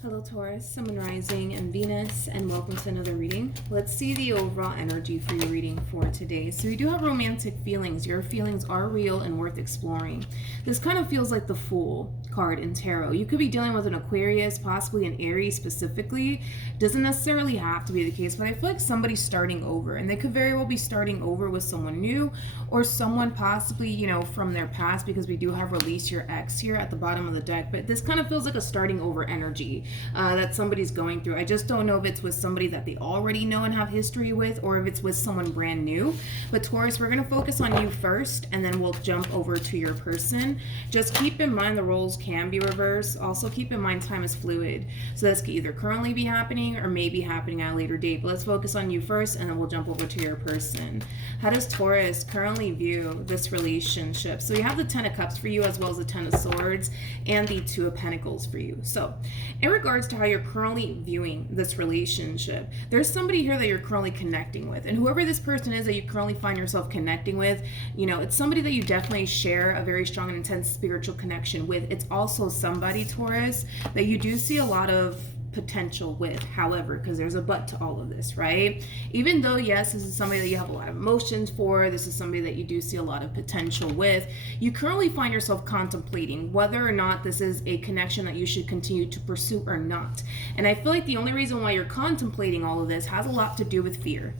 Hello Taurus, Sun, Moon, Rising, and Venus, and welcome to another reading. Let's see the overall energy for your reading for today. So you do have romantic feelings. Your feelings are real and worth exploring. This kind of feels like the Fool card in tarot. You could be dealing with an Aquarius, possibly an Aries specifically. Doesn't necessarily have to be the case, but I feel like somebody's starting over, and they could very well be starting over with someone new or someone possibly, from their past, because we do have release your ex here at the bottom of the deck. But this kind of feels like a starting over energy that somebody's going through. I just don't know if it's with somebody that they already know and have history with, or if it's with someone brand new. But Taurus, we're going to focus on you first, and then we'll jump over to your person. Just keep in mind the roles can be reversed. Also keep in mind time is fluid. So this could either currently be happening or may be happening at a later date. But let's focus on you first, and then we'll jump over to your person. How does Taurus currently view this relationship? So you have the Ten of Cups for you, as well as the Ten of Swords and the Two of Pentacles for you. So in regards to how you're currently viewing this relationship, there's somebody here that you're currently connecting with, and whoever this person is that you currently find yourself connecting with, it's somebody that you definitely share a very strong and intense spiritual connection with. It's also somebody, Taurus, that you do see a lot of potential with. However, because there's a but to all of this, right? Even though, yes, this is somebody that you have a lot of emotions for, this is somebody that you do see a lot of potential with, you currently find yourself contemplating whether or not this is a connection that you should continue to pursue or not. And I feel like the only reason why you're contemplating all of this has a lot to do with fear.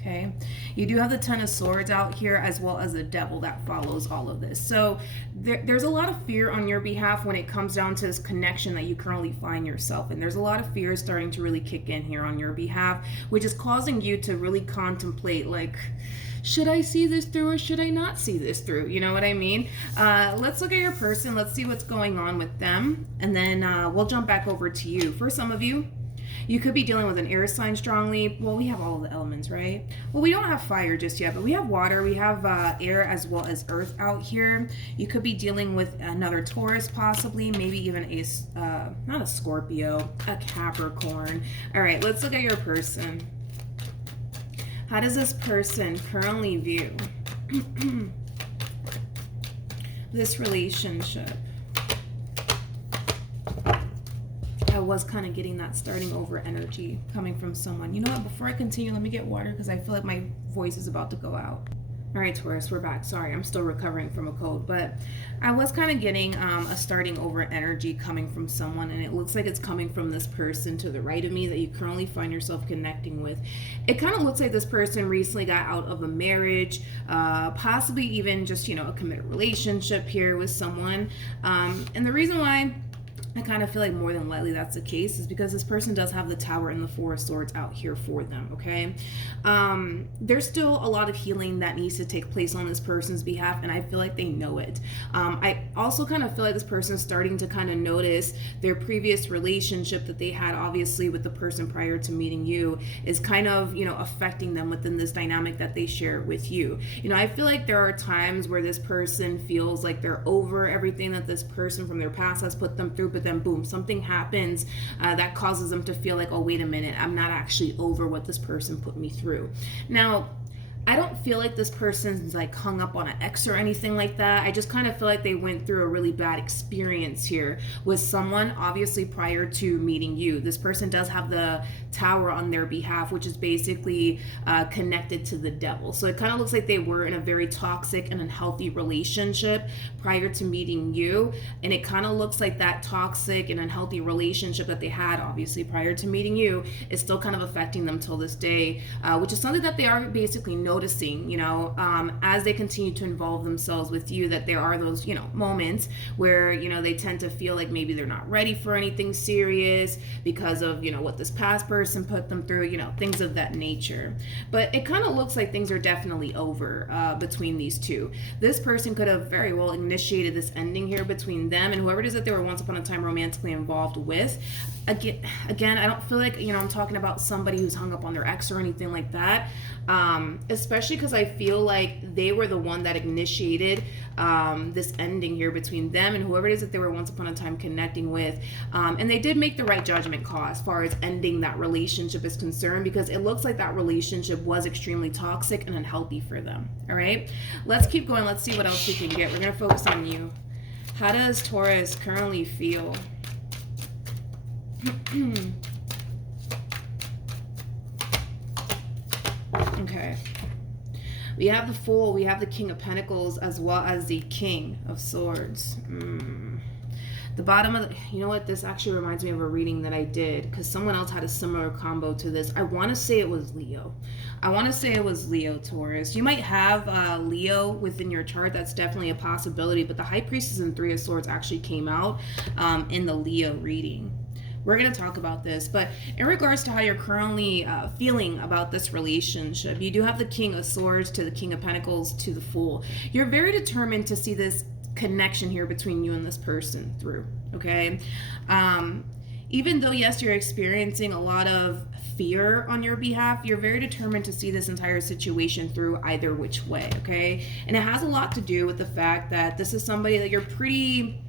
Okay, you do have the Ten of Swords out here, as well as the Devil that follows all of this. So there's a lot of fear on your behalf when it comes down to this connection that you currently find yourself in. There's a lot of fear starting to really kick in here on your behalf, which is causing you to really contemplate, like, should I see this through or should I not see this through? You know what I mean? Let's look at your person. Let's see what's going on with them. And then we'll jump back over to you. For some of you, you could be dealing with an air sign strongly. Well, we have all of the elements, right? Well, we don't have fire just yet, but we have water, we have air, as well as earth out here. You could be dealing with another Taurus, possibly, maybe even a, not a Scorpio, a Capricorn. All right, let's look at your person. How does this person currently view this relationship? I was kind of getting that starting over energy coming from someone. You know what? Before I continue, let me get water because I feel like my voice is about to go out. All right, Taurus, we're back. Sorry, I'm still recovering from a cold, but I was kind of getting a starting over energy coming from someone, and it looks like it's coming from this person to the right of me that you currently find yourself connecting with. It kind of looks like this person recently got out of a marriage, possibly even just, a committed relationship here with someone. And the reason why I kind of feel like more than likely that's the case is because this person does have the Tower and the Four of Swords out here for them, okay? There's still a lot of healing that needs to take place on this person's behalf, and I feel like they know it. I also kind of feel like this person is starting to kind of notice their previous relationship that they had, obviously, with the person prior to meeting you is kind of, affecting them within this dynamic that they share with you. I feel like there are times where this person feels like they're over everything that this person from their past has put them through, but then boom, something happens that causes them to feel like, oh, wait a minute, I'm not actually over what this person put me through. Now, I don't feel like this person's like hung up on an ex or anything like that. I just kind of feel like they went through a really bad experience here with someone, obviously prior to meeting you. This person does have the Tower on their behalf, which is basically connected to the Devil. So it kind of looks like they were in a very toxic and unhealthy relationship prior to meeting you. And it kind of looks like that toxic and unhealthy relationship that they had, obviously prior to meeting you, is still kind of affecting them till this day, which is something that they are basically noticing, as they continue to involve themselves with you, that there are those, moments where, they tend to feel like maybe they're not ready for anything serious because of, what this past person put them through, things of that nature. But it kind of looks like things are definitely over between these two. This person could have very well initiated this ending here between them and whoever it is that they were once upon a time romantically involved with. Again, I don't feel like, I'm talking about somebody who's hung up on their ex or anything like that. Especially because I feel like they were the one that initiated this ending here between them and whoever it is that they were once upon a time connecting with. And they did make the right judgment call as far as ending that relationship is concerned, because it looks like that relationship was extremely toxic and unhealthy for them. All right, let's keep going. Let's see what else we can get. We're going to focus on you. How does Taurus currently feel Okay. We have the Fool, we have the King of Pentacles, as well as the King of Swords. The bottom of the, you know what, this actually reminds me of a reading that I did, because someone else had a similar combo to this. I want to say it was Leo. I want to say it was Leo, Taurus. You might have Leo within your chart. That's definitely a possibility, but the High Priestess and Three of Swords actually came out in the Leo reading. We're going to talk about this, but in regards to how you're currently feeling about this relationship, you do have the King of Swords to the King of Pentacles to the Fool. You're very determined to see this connection here between you and this person through, okay? Even though, yes, you're experiencing a lot of fear on your behalf, you're very determined to see this entire situation through either which way, okay? And it has a lot to do with the fact that this is somebody that you're pretty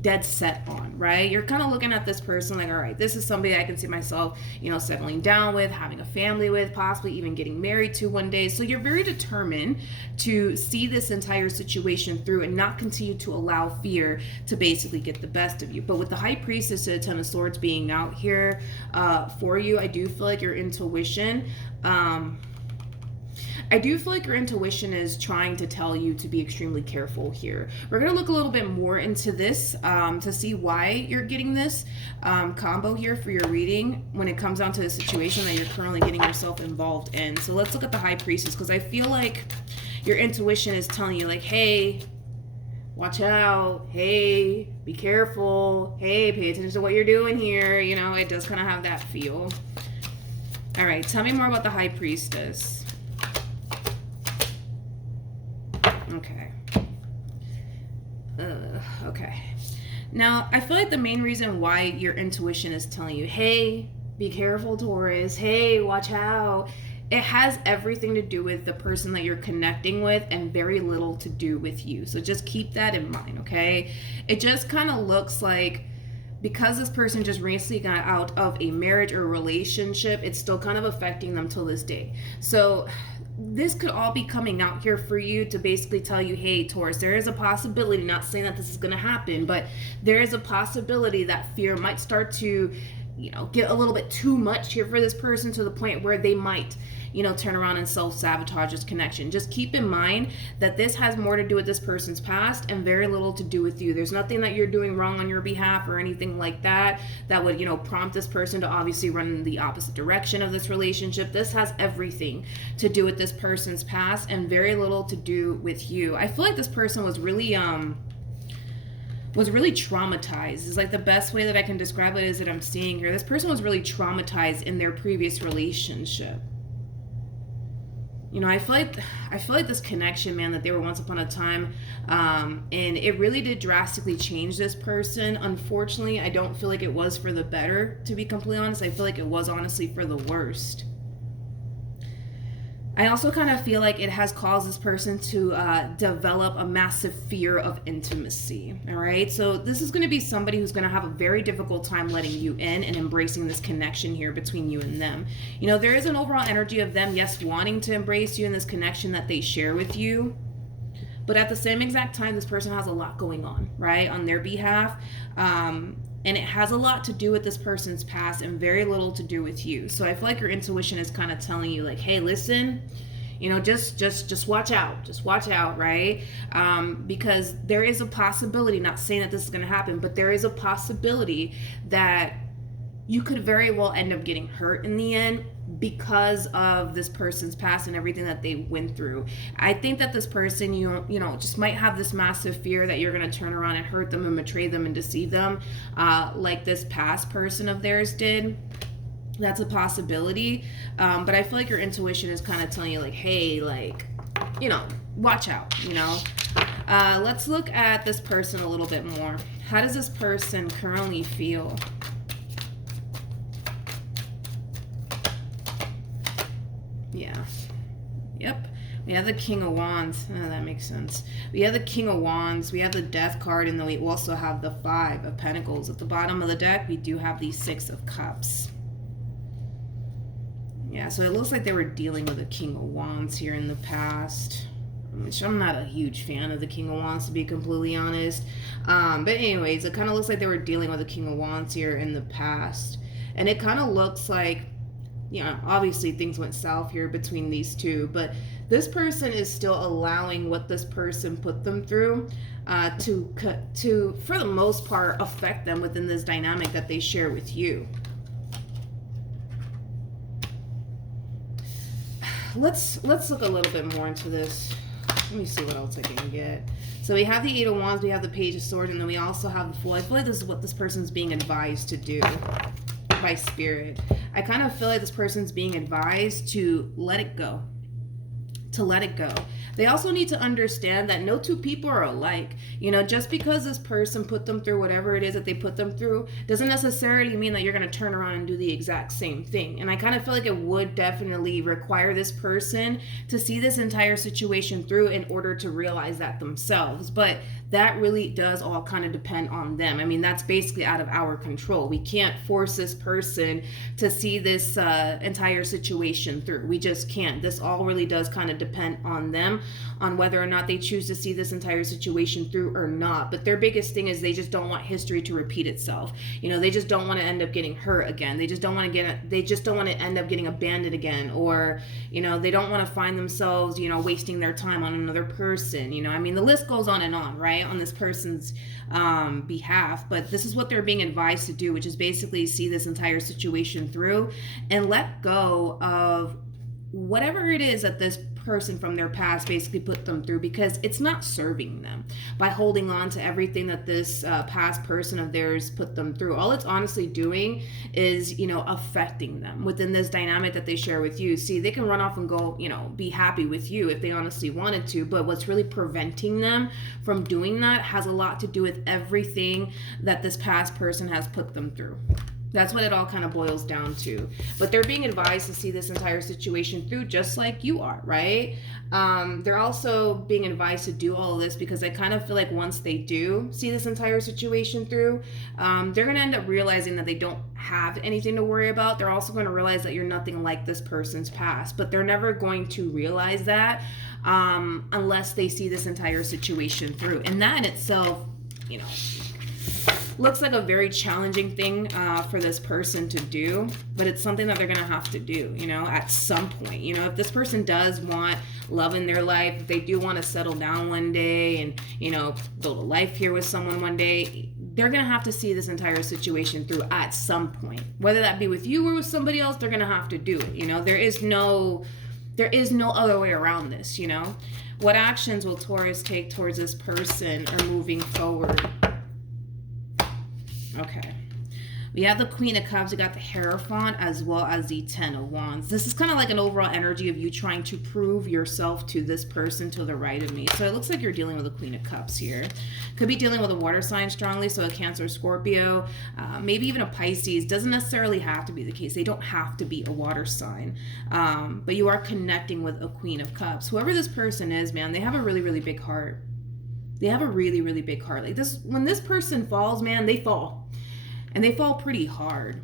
dead set on, right? You're kind of looking at this person like, all right, this is somebody I can see myself, you know, settling down with, having a family with, possibly even getting married to one day. So you're very determined to see this entire situation through and not continue to allow fear to basically get the best of you. But with the High Priestess to the Ten of Swords being out here for you, I do feel like your intuition, is trying to tell you to be extremely careful here. We're going to look a little bit more into this to see why you're getting this combo here for your reading when it comes down to the situation that you're currently getting yourself involved in. So let's look at the High Priestess, because I feel like your intuition is telling you like, hey, watch out. Hey, be careful. Hey, pay attention to what you're doing here. You know, it does kind of have that feel. All right, tell me more about the High Priestess. Okay. Okay. Now, I feel like the main reason why your intuition is telling you, hey, be careful, Taurus. Hey, watch out. It has everything to do with the person that you're connecting with and very little to do with you. So just keep that in mind, okay? It just kind of looks like because this person just recently got out of a marriage or relationship, it's still kind of affecting them till this day. So this could all be coming out here for you to basically tell you, hey, Taurus, there is a possibility, not saying that this is going to happen, but there is a possibility that fear might start to, you know, get a little bit too much here for this person to the point where they might, you know, turn around and self-sabotage this connection. Just keep in mind that this has more to do with this person's past and very little to do with you. There's nothing that you're doing wrong on your behalf or anything like that that would, you know, prompt this person to obviously run in the opposite direction of this relationship. This has everything to do with this person's past and very little to do with you. I feel like this person was really traumatized. Is like the best way that I can describe it is that I'm seeing here. This person was really traumatized in their previous relationship. You know, I feel like this connection, man, that they were once upon a time, and it really did drastically change this person. Unfortunately, I don't feel like it was for the better, to be completely honest. I feel like it was honestly for the worst. I also kind of feel like it has caused this person to develop a massive fear of intimacy, all right? So this is going to be somebody who's going to have a very difficult time letting you in and embracing this connection here between you and them. You know, there is an overall energy of them, yes, wanting to embrace you in this connection that they share with you. But at the same exact time, this person has a lot going on, right, on their behalf. And it has a lot to do with this person's past and very little to do with you. So I feel like your intuition is kind of telling you like, hey, listen, you know, just watch out. Just watch out, right? Because there is a possibility, not saying that this is going to happen, but there is a possibility that you could very well end up getting hurt in the end because of this person's past and everything that they went through. I think that this person, you know, just might have this massive fear that you're going to turn around and hurt them and betray them and deceive them, like this past person of theirs did. That's a possibility. But I feel like your intuition is kind of telling you like, hey, like, you know, watch out, you know. Let's look at this person a little bit more. How does this person currently feel? Yeah. Yep. We have the King of Wands. Oh, that makes sense. We have the King of Wands. We have the Death card. And then we also have the Five of Pentacles. At the bottom of the deck, we do have the Six of Cups. Yeah, so it looks like they were dealing with a King of Wands here in the past. which I'm not a huge fan of the King of Wands, to be completely honest. But anyways, it kind of looks like they were dealing with the King of Wands here in the past. And it kind of looks like, obviously things went south here between these two, but this person is still allowing what this person put them through to, for the most part, affect them within this dynamic that they share with you. Let's look a little bit more into this. Let me see what else I can get. So we have the Eight of Wands, we have the Page of Swords, and then we also have the Fool. I feel like this is what this person's being advised to do by Spirit. I kind of feel like this person's being advised to let it go. They also need to understand that no two people are alike. Just because this person put them through whatever it is that they put them through doesn't necessarily mean that you're going to turn around and do the exact same thing. And I kind of feel like it would definitely require this person to see this entire situation through in order to realize that themselves. But that really does all kind of depend on them. I mean, that's basically out of our control. We can't force this person to see this entire situation through. We just can't. This all really does kind of depend on them, on whether or not they choose to see this entire situation through or not. But their biggest thing is they just don't want history to repeat itself. They just don't want to end up getting hurt again. They just don't want to end up getting abandoned again, or they don't want to find themselves wasting their time on another person. I mean, the list goes on and on, right, on this person's behalf. But this is what they're being advised to do, which is basically see this entire situation through and let go of whatever it is that this person from their past basically put them through, because it's not serving them by holding on to everything that this past person of theirs put them through. All it's honestly doing is affecting them within this dynamic that they share with you. See, they can run off and go be happy with you if they honestly wanted to, but what's really preventing them from doing that has a lot to do with everything that this past person has put them through. That's what it all kind of boils down to. But they're being advised to see this entire situation through, just like you are, right? They're also being advised to do all of this because I kind of feel like once they do see this entire situation through, they're going to end up realizing that they don't have anything to worry about. They're also going to realize that you're nothing like this person's past, but they're never going to realize that unless they see this entire situation through. And that in itself, looks like a very challenging thing for this person to do, but it's something that they're gonna have to do, at some point. If this person does want love in their life, if they do want to settle down one day and build a life here with someone one day, they're gonna have to see this entire situation through at some point, whether that be with you or with somebody else. They're gonna have to do it. There is no other way around this. What actions will Taurus take towards this person or moving forward? Okay, we have the Queen of Cups, we got the Hierophant, as well as the Ten of Wands. This is kind of like an overall energy of you trying to prove yourself to this person to the right of me. So it looks like you're dealing with the Queen of Cups here. Could be dealing with a water sign strongly, so a Cancer, Scorpio, maybe even a Pisces. Doesn't necessarily have to be the case. They don't have to be a water sign, but you are connecting with a Queen of Cups. Whoever this person is, man, they have a really, really big heart. They have a really, really big heart. Like this, when this person falls, man, they fall. And they fall pretty hard.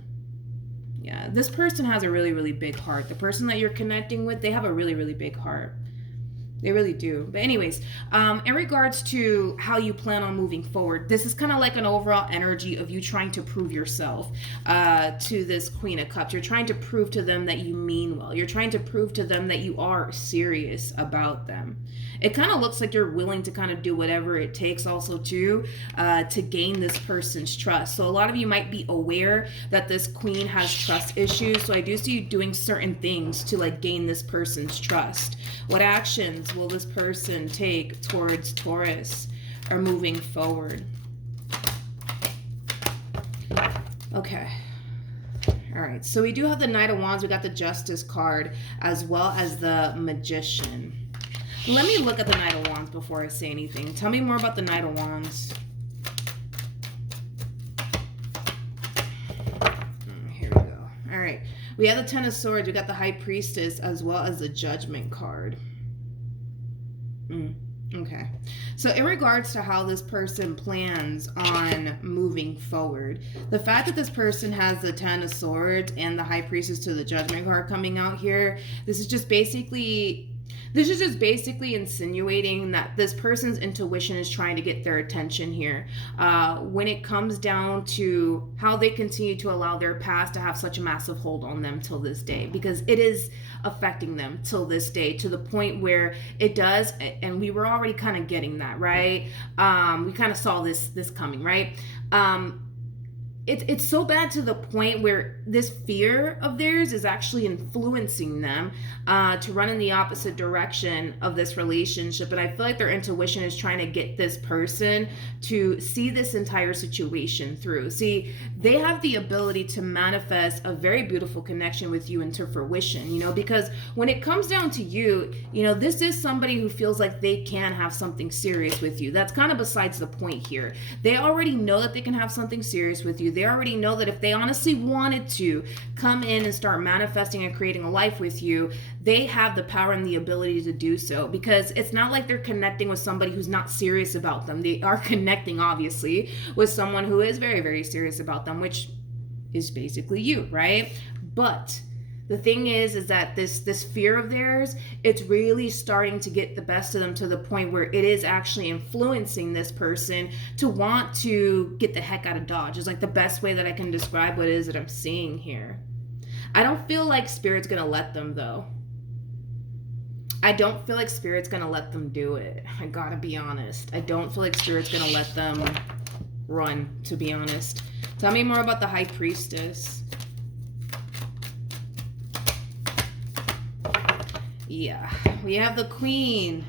Yeah, this person has a really, really big heart. The person that you're connecting with, they have a really, really big heart. They really do. But anyways, in regards to how you plan on moving forward, this is kind of like an overall energy of you trying to prove yourself to this Queen of Cups. You're trying to prove to them that you mean well. You're trying to prove to them that you are serious about them. It kind of looks like you're willing to kind of do whatever it takes also to gain this person's trust. So a lot of you might be aware that this Queen has trust issues. So I do see you doing certain things to like gain this person's trust. What actions will this person take towards Taurus or moving forward? Okay. All right. So we do have the Knight of Wands. We got the Justice card as well as the Magician. Let me look at the Knight of Wands before I say anything. Tell me more about the Knight of Wands. Here we go. All right. We have the Ten of Swords. We got the High Priestess as well as the Judgment card. Okay. So in regards to how this person plans on moving forward, the fact that this person has the Ten of Swords and the High Priestess to the Judgment card coming out here, this is just basically This is just basically insinuating that this person's intuition is trying to get their attention here. When it comes down to how they continue to allow their past to have such a massive hold on them till this day, because it is affecting them till this day, to the point where it does, and we were already kind of getting that, right? We kind of saw this coming, right? It's so bad to the point where this fear of theirs is actually influencing them to run in the opposite direction of this relationship. And I feel like their intuition is trying to get this person to see this entire situation through. See, they have the ability to manifest a very beautiful connection with you into fruition, because when it comes down to you, this is somebody who feels like they can have something serious with you. That's kind of besides the point here. They already know that they can have something serious with you. They already know that if they honestly wanted to come in and start manifesting and creating a life with you, they have the power and the ability to do so, because it's not like they're connecting with somebody who's not serious about them. They are connecting, obviously, with someone who is very, very serious about them, which is basically you, right? But the thing is that this fear of theirs, it's really starting to get the best of them, to the point where it is actually influencing this person to want to get the heck out of Dodge. Is like the best way that I can describe what it is that I'm seeing here. I don't feel like Spirit's gonna let them, though. I don't feel like Spirit's gonna let them do it. I gotta be honest. I don't feel like Spirit's gonna let them run, to be honest. Tell me more about the High Priestess. Yeah, we have the Queen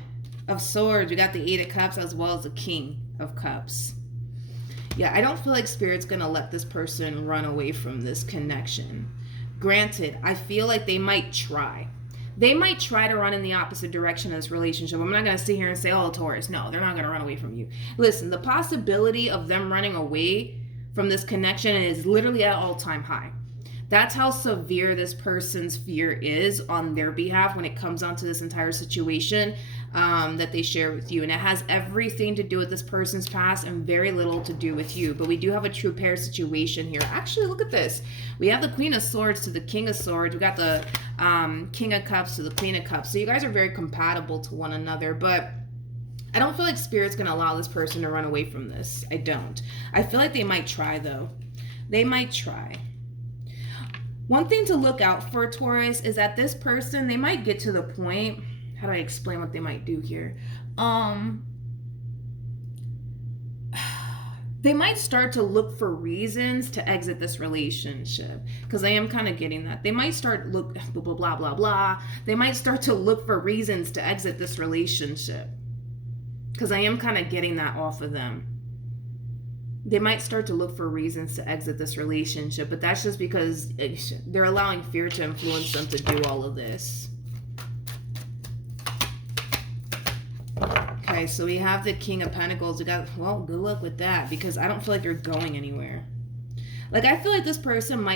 of Swords. We got the Eight of Cups as well as the King of Cups. Yeah, I don't feel like Spirit's gonna let this person run away from this connection. Granted, I feel like they might try. They might try to run in the opposite direction of this relationship. I'm not gonna sit here and say, oh, Taurus, no, they're not gonna run away from you. Listen, the possibility of them running away from this connection is literally at all-time high. That's how severe this person's fear is on their behalf when it comes onto this entire situation that they share with you. And it has everything to do with this person's past and very little to do with you. But we do have a true pair situation here. Actually, look at this. We have the Queen of Swords to the King of Swords. We got the King of Cups to the Queen of Cups. So you guys are very compatible to one another. But I don't feel like Spirit's going to allow this person to run away from this. I don't. I feel like they might try, though. They might try. One thing to look out for, Taurus, is that this person, they might get to the point, how do I explain what they might do here? They might start to look for reasons to exit this relationship, because I am kind of getting that. They might start blah, blah, blah, blah, blah. They might start to look for reasons to exit this relationship, because I am kind of getting that off of them. They might start to look for reasons to exit this relationship, but that's just because they're allowing fear to influence them to do all of this. Okay, so we have the King of Pentacles. We got, well, good luck with that, because I don't feel like you're going anywhere. Like, I feel like this person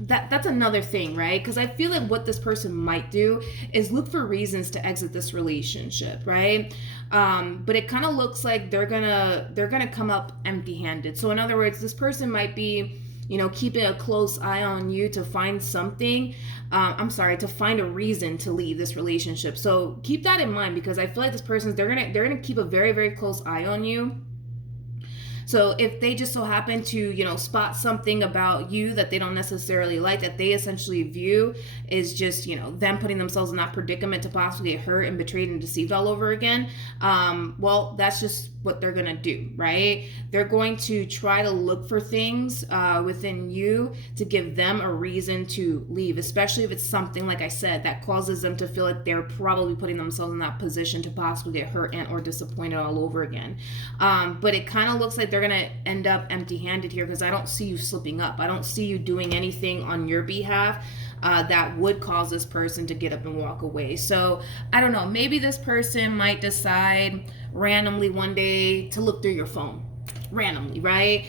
that's another thing, right? Because I feel like what this person might do is look for reasons to exit this relationship, right? But it kind of looks like they're gonna come up empty-handed. So in other words, this person might be, keeping a close eye on you to find something. To find a reason to leave this relationship. So keep that in mind, because I feel like this person's they're gonna keep a very, very close eye on you. So if they just so happen to, spot something about you that they don't necessarily like, that they essentially view is just, them putting themselves in that predicament to possibly get hurt and betrayed and deceived all over again, well, that's just what they're going to do, right? They're going to try to look for things within you to give them a reason to leave, especially if it's something, like I said, that causes them to feel like they're probably putting themselves in that position to possibly get hurt and or disappointed all over again. But it kind of looks like they're going to end up empty-handed here, because I don't see you slipping up. I don't see you doing anything on your behalf that would cause this person to get up and walk away. So I don't know, maybe this person might decide randomly one day to look through your phone randomly, right?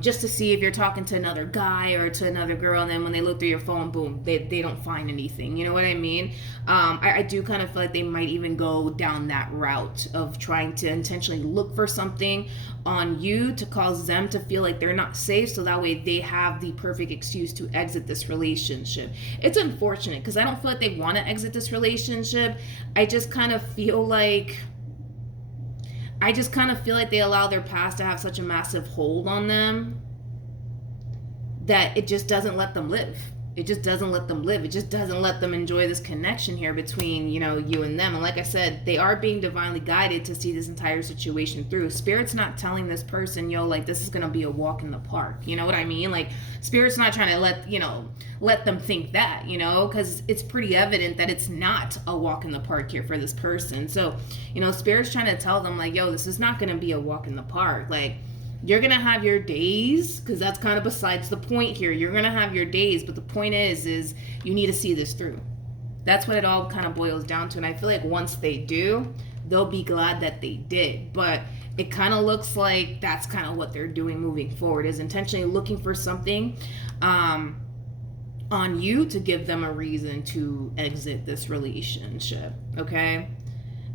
just to see if you're talking to another guy or to another girl, and then when they look through your phone, boom, they don't find anything. You know what I mean? I do kind of feel like they might even go down that route of trying to intentionally look for something on you to cause them to feel like they're not safe, so that way they have the perfect excuse to exit this relationship. It's unfortunate because I don't feel like they want to exit this relationship. I just kind of feel like they allow their past to have such a massive hold on them that it just doesn't let them live. It just doesn't let them live. It just doesn't let them enjoy this connection here between, you and them. And like I said, they are being divinely guided to see this entire situation through. Spirit's not telling this person, like, this is going to be a walk in the park. You know what I mean? Like, Spirit's not trying to let them think that, because it's pretty evident that it's not a walk in the park here for this person. So, Spirit's trying to tell them, like, this is not going to be a walk in the park. Like, you're going to have your days, because that's kind of besides the point here. You're going to have your days, but the point is you need to see this through. That's what it all kind of boils down to. And I feel like once they do, they'll be glad that they did. But it kind of looks like that's kind of what they're doing moving forward, is intentionally looking for something on you to give them a reason to exit this relationship, okay?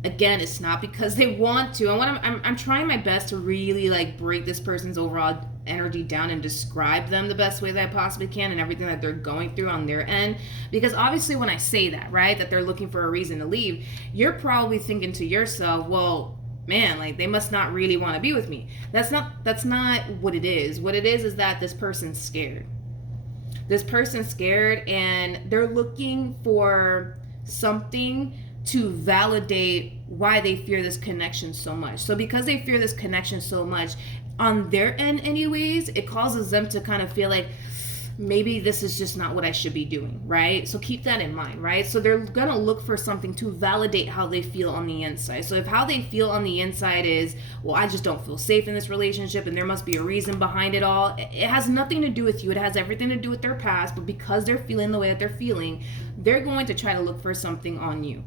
Again, it's not because they want to. I'm trying my best to really break this person's overall energy down and describe them the best way that I possibly can and everything that they're going through on their end. Because obviously when I say that, right, that they're looking for a reason to leave, you're probably thinking to yourself, well, man, they must not really want to be with me. That's not what it is. What it is that this person's scared. This person's scared, and they're looking for something to validate why they fear this connection so much. So because they fear this connection so much, on their end anyways, it causes them to kind of feel like maybe this is just not what I should be doing, right? So keep that in mind, right? So they're gonna look for something to validate how they feel on the inside. So if how they feel on the inside is, well, I just don't feel safe in this relationship and there must be a reason behind it all, it has nothing to do with you. It has everything to do with their past, but because they're feeling the way that they're feeling, they're going to try to look for something on you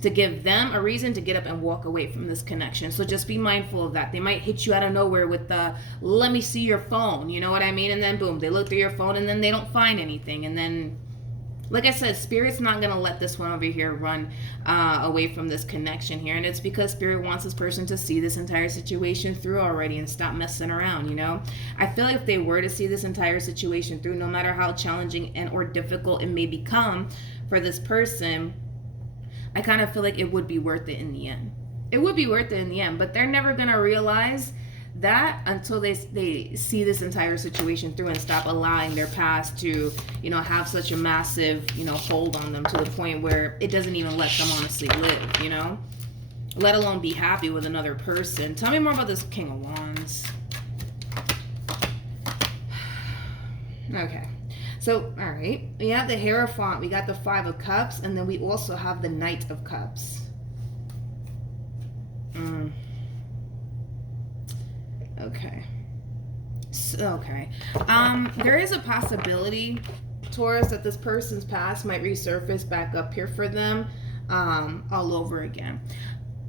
to give them a reason to get up and walk away from this connection. So just be mindful of that. They might hit you out of nowhere with the, let me see your phone, you know what I mean? And then boom, they look through your phone and then they don't find anything. And then, like I said, Spirit's not gonna let this one over here run away from this connection here. And it's because Spirit wants this person to see this entire situation through already and stop messing around, I feel like if they were to see this entire situation through, no matter how challenging and or difficult it may become for this person, I kind of feel like it would be worth it in the end. It would be worth it in the end, but they're never going to realize that until they see this entire situation through and stop allowing their past to, have such a massive, hold on them to the point where it doesn't even let them honestly live, let alone be happy with another person. Tell me more about this King of Wands. Okay. So, all right, we have the Hierophant, we got the Five of Cups, and then we also have the Knight of Cups. Okay. There is a possibility, Taurus, that this person's past might resurface back up here for them all over again.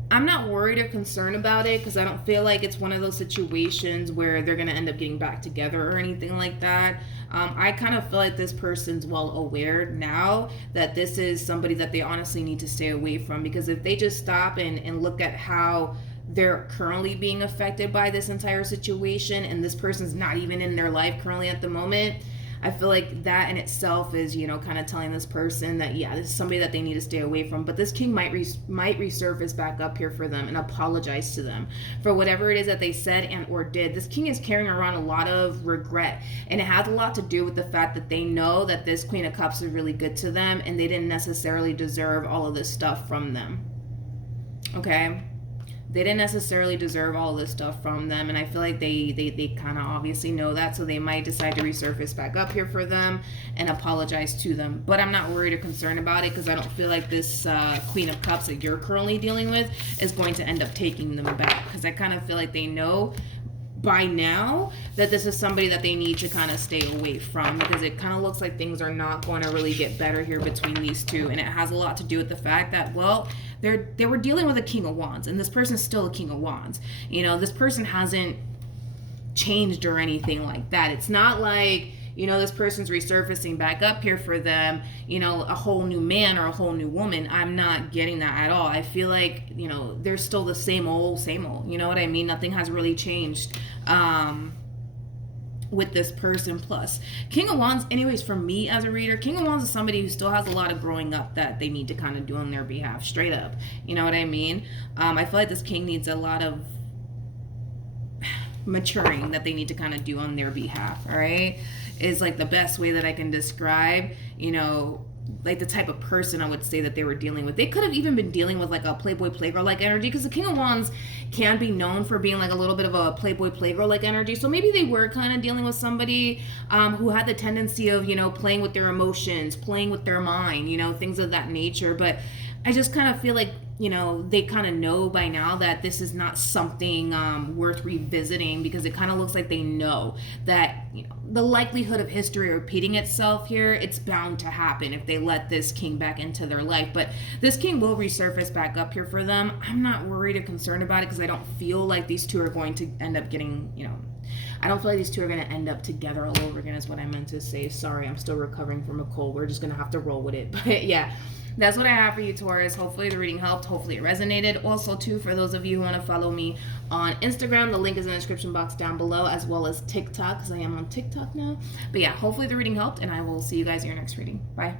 I'm not worried or concerned about it because I don't feel like it's one of those situations where they're going to end up getting back together or anything like that. I kind of feel like this person's well aware now that this is somebody that they honestly need to stay away from, because if they just stop and look at how they're currently being affected by this entire situation and this person's not even in their life currently at the moment, I feel like that in itself is, kind of telling this person that, yeah, this is somebody that they need to stay away from. But this king might resurface back up here for them and apologize to them for whatever it is that they said and or did. This king is carrying around a lot of regret, and it has a lot to do with the fact that they know that this Queen of Cups is really good to them and they didn't necessarily deserve all of this stuff from them. Okay? They didn't necessarily deserve all this stuff from them, and I feel like they kind of obviously know that, so they might decide to resurface back up here for them and apologize to them. But I'm not worried or concerned about it because I don't feel like this Queen of Cups that you're currently dealing with is going to end up taking them back, because I kind of feel like they know by now that this is somebody that they need to kind of stay away from, because it kind of looks like things are not going to really get better here between these two. And it has a lot to do with the fact that, well, they were dealing with a King of Wands, and this person's still a King of Wands. This person hasn't changed or anything like that. It's not like, you know, this person's resurfacing back up here for them, you know, a whole new man or a whole new woman. I'm not getting that at all. I feel like, you know, they're still the same old, you know what I mean? Nothing has really changed with this person. Plus, King of Wands, anyways, for me as a reader, King of Wands is somebody who still has a lot of growing up that they need to kind of do on their behalf, straight up. You know what I mean? I feel like this king needs a lot of maturing that they need to kind of do on their behalf, all right? Is like the best way that I can describe, you know, like the type of person I would say that they were dealing with. They could have even been dealing with like a playboy playgirl like energy, because the King of Wands can be known for being like a little bit of a playboy playgirl like energy. So maybe they were kind of dealing with somebody who had the tendency of, you know, playing with their emotions, playing with their mind, you know, things of that nature. But I just kind of feel like, you know, they kind of know by now that this is not something worth revisiting, because it kind of looks like they know that, you know, the likelihood of history repeating itself here, it's bound to happen if they let this king back into their life. But this king will resurface back up here for them. I'm not worried or concerned about it, because I don't feel like these two are going to end up getting, you know, I don't feel like these two are going to end up together all over again, is what I meant to say. Sorry, I'm still recovering from a cold. We're just going to have to roll with it. But yeah, that's what I have for you, Taurus. Hopefully the reading helped. Hopefully it resonated. Also, too, for those of you who want to follow me on Instagram, the link is in the description box down below, as well as TikTok, because I am on TikTok now. But yeah, hopefully the reading helped, and I will see you guys in your next reading. Bye.